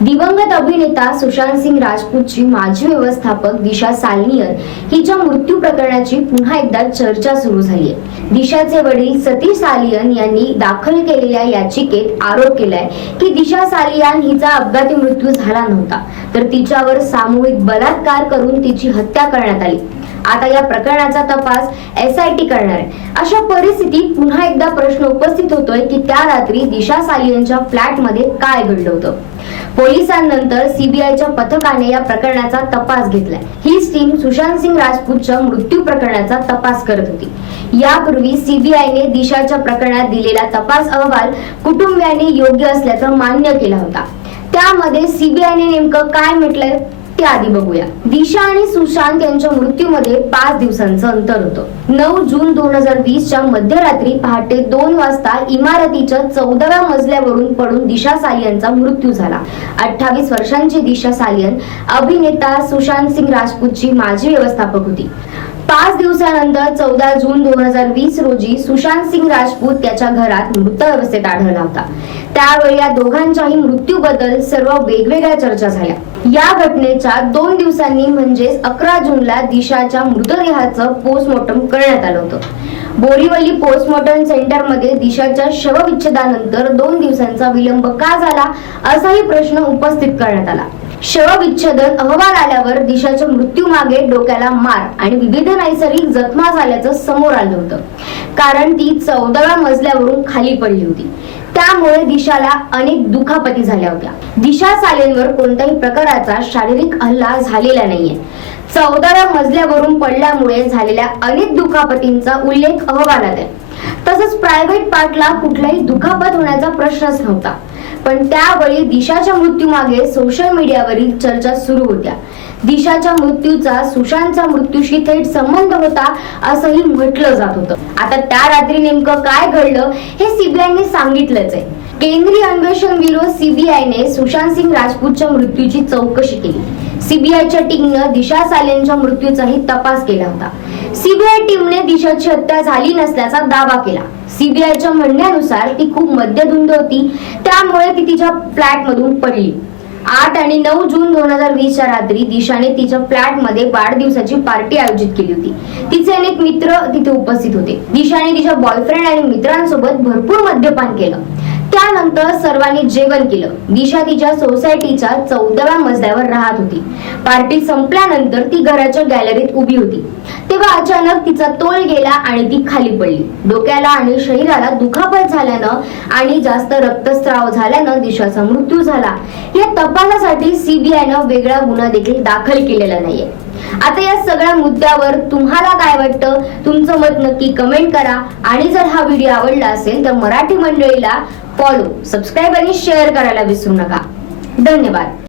दिवंगत अभिनेता सुशांत सिंग राजपूतची माजी व्यवस्थापक दिशा सालियन हिच्या मृत्यू प्रकरणाची पुन्हा एकदा चर्चा सुरू झाली आहे। दिशाचे वडील सतीश सालियन यांनी दाखल केलेल्या याचिकेत आरोप केलाय की दिशा सालियन हिचा अपघाती मृत्यू झाला नव्हता, तर तिच्यावर सामूहिक बलात्कार करून तिची हत्या करण्यात आली। आता या प्रकरणाचा तपास SIT करणार आहे। अशा परिस्थितीत पुन्हा एकदा प्रश्न उपस्थित होतोय की त्या रात्री दिशा सालियनच्या फ्लॅटमध्ये काय घडलं होतं। पोलिसांनंतर CBIच्या पथकाने या प्रकरणाचा तपास घेतलाय। ही टीम सुशांत सिंग राजपूतच्या मृत्यू प्रकरणाचा तपास करत होती। यापूर्वी CBIने दिशाच्या प्रकरणात दिलेला तपास अहवाल कुटुंबियांनी योग्य असल्याचं मान्य केला होता। त्यामध्ये CBIने नेमकं काय म्हटलंय ते आधी बघूया। दिशा आणि सुशांत यांच्या मृत्यूमध्ये 5 दिवसांचं अंतर होतं। 9 जून 2020च्या मध्यरात्री पहाटे 2 वाजता इमारतीच्या 14व्या मजल्यावरून पडून दिशा सालियनचा मृत्यू झाला। 28 वर्षांची दिशा सालियन अभिनेता सुशांत सिंग राजपूतची माजी व्यवस्थापक होती। 5 दिवसानंतर 14 जून 2020 रोजी सुशांत सिंग राजपूत त्याच्या घरात मृत अवस्थेत आढळला होता। त्यावेळी या दोघांच्याही मृत्यूबद्दल सर्व वेगवेगळ्या चर्चा झाल्या। या घटनेच्या 2 दिवसांनी म्हणजेच 11 जूनला दिशाच्या मृतदेहाचं पोस्टमॉर्टम करण्यात आलं होतं। बोरीवली पोस्टमॉर्टम सेंटरमध्ये दिशाच्या शवविच्छेदानंतर 2 दिवसांचा विलंब का झाला असाही प्रश्न उपस्थित करण्यात आला। शवविच्छेदन अहवाल आल्यावर दिशाच्या मृत्यूमागे डोक्याला मार आणि विविध नैसर्गिक जखमा झाल्याचं समोर आलं होतं, कारण ती 14व्या मजल्यावरून खाली पडली होती। त्यामुळे दिशाला अनेक दुखापती झाल्या होत्या। दिशा सालियनवर कोणत्याही प्रकारचा शारीरिक हल्ला झालेला नाहीये। 14व्या मजल्यावरून पडल्यामुळे झालेल्या अनेक दुखापतींचा उल्लेख अहवालात आहे। तसंच प्रायव्हेट पार्टला कुठलाही दुखापत होण्याचा प्रश्नच नव्हता। पण त्यावेळी दिशाच्या मृत्यूमागे सोशल मीडियावरील चर्चा सुरू होत्या। दिशाच्या मृत्यूचा सुशांतच्या मृत्यूशी थेट संबंध होता असंही म्हटलं जात होतं। आता त्या रात्री नेमकं काय घडलं हे CBIने सांगितलंच आहे। केंद्रीय अन्वेषण ब्युरो CBIने सुशांत सिंग राजपूतच्या मृत्यूची चौकशी केली। CBIच्या टीमने दिशा सालियनच्या मृत्यूचाही तपास केला होता। CBI टीमने दिशाची हत्या झाली नसल्याचा दावा केला। CBIच्या म्हणण्यानुसार ती खूप मद्यधुंद होती, त्यामुळे ती तिच्या फ्लॅटमधून पडली। 8 आणि 9 जून 2020च्या रात्री दिशाने तिच्या फ्लॅटमध्ये वाढदिवसाची पार्टी आयोजित केली होती। तिचे अनेक मित्र तिथे उपस्थित होते। दिशाने तिच्या बॉयफ्रेंड आणि मित्रांसोबत भरपूर मद्यपान केलं। त्यानंतर सर्वांनी जेवण केलं। दिशा तिच्या सोसायटीच्या 14व्या मजल्यावर राहत होती। पार्टी संपल्यानंतर ती घराच्या गॅलरीत उभी होती, तेव्हा अचानक तिचा तोल गेला आणि ती खाली पडली। डोक्याला आणि शरीराला दुखापत झाल्यानं आणि जास्त रक्तस्राव झाल्यानं दिशाचा मृत्यू झाला। या तपासासाठी CBIनं वेगळा गुन्हा देखील दाखल केलेला नाहीये। आता या सगळ्या मुद्द्यावर तुम्हाला काय वाटतं? तुमचं मत नक्की कमेंट करा आणि जर हा व्हिडिओ आवडला असेल तर मराठी मंडळीला फॉलो, सबस्क्राईब आणि शेअर करायला विसरू नका। धन्यवाद।